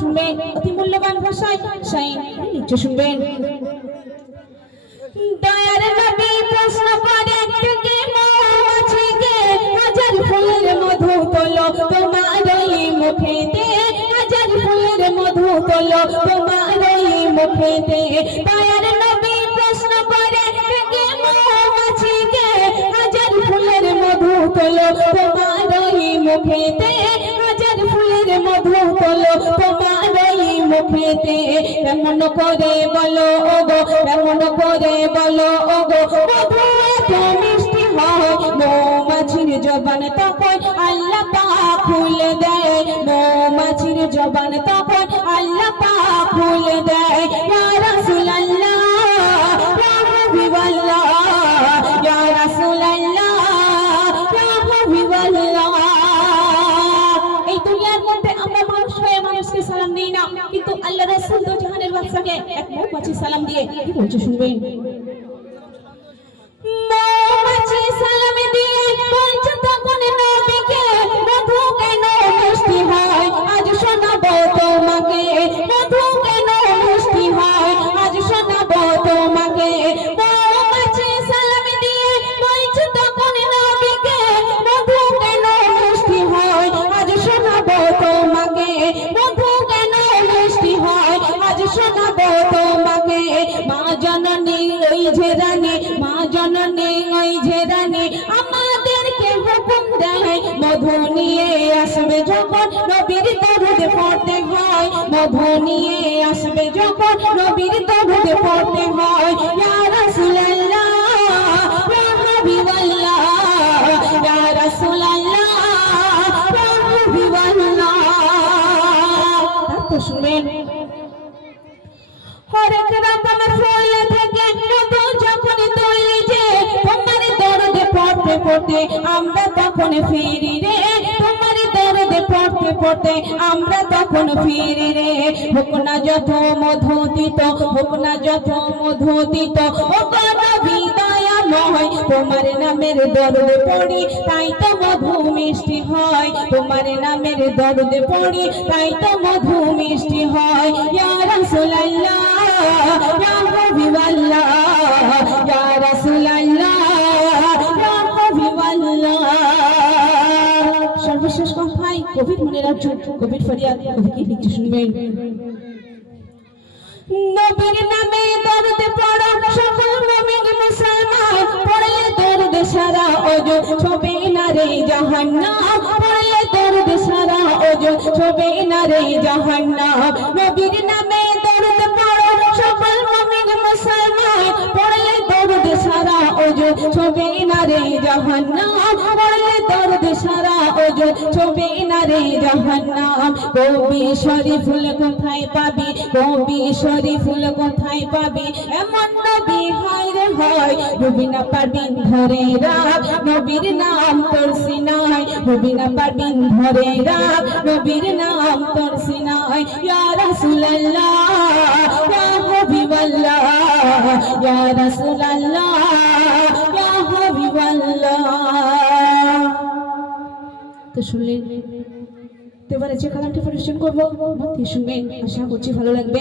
শুনবেন অতি মূল্যবান ভাষায় শাইন নিচে শুনবেন। দয়ার নবী প্রশ্ন করে কে মৌমাছিকে হাজার ফুলের মধু তোলো তোমার ওই মুখেতে, হাজার ফুলের মধু তোলো তোমার ওই মুখেতে। দয়ার নবী প্রশ্ন করে কে মৌমাছিকে হাজার ফুলের মধু তোলো তোমার ওই মুখেতে, হাজার ফুলের মধু তোলো তোমার ওই মুখেতে। কেমন করে বলো ওগো, কেমন করে বলো ওগো, মধু এত মিষ্টি হয় মৌমাছির জবান তখন আল্লাহ পাক খুলে দেয়, মৌমাছির জবান তখন আল্লাহ পাক খুলে দেয়। ইয়া রাসূলুল্লাহ ইয়া হাবিবাল্লাহ ইয়া রাসূলুল্লাহ ইয়া হাবিবাল্লাহ। এই দুনিয়ার মধ্যে আমরা মানুষ হয়ে মানুষকে সালাম দিই না, কিন্তু আল্লাহ রাসূল তো জাহানের বাদশাকে এক মৌমাছি সালাম দিয়ে কি বলছে শুনবেন। মৌমাছি সালাম দিয়ে বলছে তখন নবীকে মধু কেন মিষ্টি হয় আজ শোনাবো তোমাকে, মধু কেন মিষ্টি হয় আজ শোনাবো তোমাকে। মৌমাছি সালাম দিয়ে বলছে তখন নবীকে মধু কেন মিষ্টি হয় আজ শোনাবো তোমাকে, মধু কেন মিষ্টি হয় আজ শোনাবো তোমাকে। মা জননী ওই যে রানী, মা জননী ওই যে রানী আমাদেরকে হুকুম দেয় মধু নিয়ে আসবে যখন নবীর দরুদ পড়তে হয়, মধু নিয়ে আসবে যখন নবীর দরুদ পড়তে হয়। ইয়া রাসূলুল্লাহ ইয়া হাবিবাল্লাহ ইয়া রাসূলুল্লাহ ইয়া হাবিবাল্লাহ। তারপর শুনেন হরেক রকমের ফুল থেকে মধু যখন তুলি যে তোমার দরদে পড়তে পড়তে আমরা তখন ফিরি রে, তোমার দরদে পড়তে পড়তে আমরা তখন ফিরি রে। হোক না যত মধু দিত, হোক না যত মধু দিত ও নবী দয়াময় তোমার নামের দরদে পড়ি তাই তো মধু মিষ্টি হয়, তোমার নামের দরদে পড়ি তাই তো মধু মিষ্টি হয়। ইয়া রাসূলুল্লাহ ইয়া হাবিবাল্লাহ ইয়া রাসূলুল্লাহ ইয়া হাবিবাল্লাহ। সর্বশেষ কথায় কবির মনে রাখুন, কবির ফরিয়াদ কবিকে লিখতে শুনবেন। নবীর নামে দরুদ পড়ো সকল মুমিন মুসলমান, পড়লে দরুদ সারা ওজন ছবে না রে জাহান্নাম, পড়লে দরুদ সারা ওজন ছবে না রে জাহান্নাম। নবীর নামে দরুদ পড়ো সকল মুমিন মুসলমান, পড়লে দরুদ সারা ওজন ছবে না রে জাহান্নাম, পড়লে দরুদ সারা ওজন ছবে না রে জাহান্নাম। কবি শরীফুল কোথায় পাবি, কবি শরীফুল কোথায় পাবি, এমন নবী হয় রে হয় রবি না পারবি ধরে রাখ নবীর নাম তোর সিনায়, রবি না পারবি ধরে রাখ নবীর নাম তোর সিনায়। ইয়া রাসূলুল্লাহ ইয়া হাবিবাল্লাহ ইয়া রাসূলুল্লাহ ইয়া হাবিবাল্লাহ। তো শুনলেন, এবারে যে কালামটি পরিবেশন করবো শুনবেন, আশা করছি ভালো লাগবে।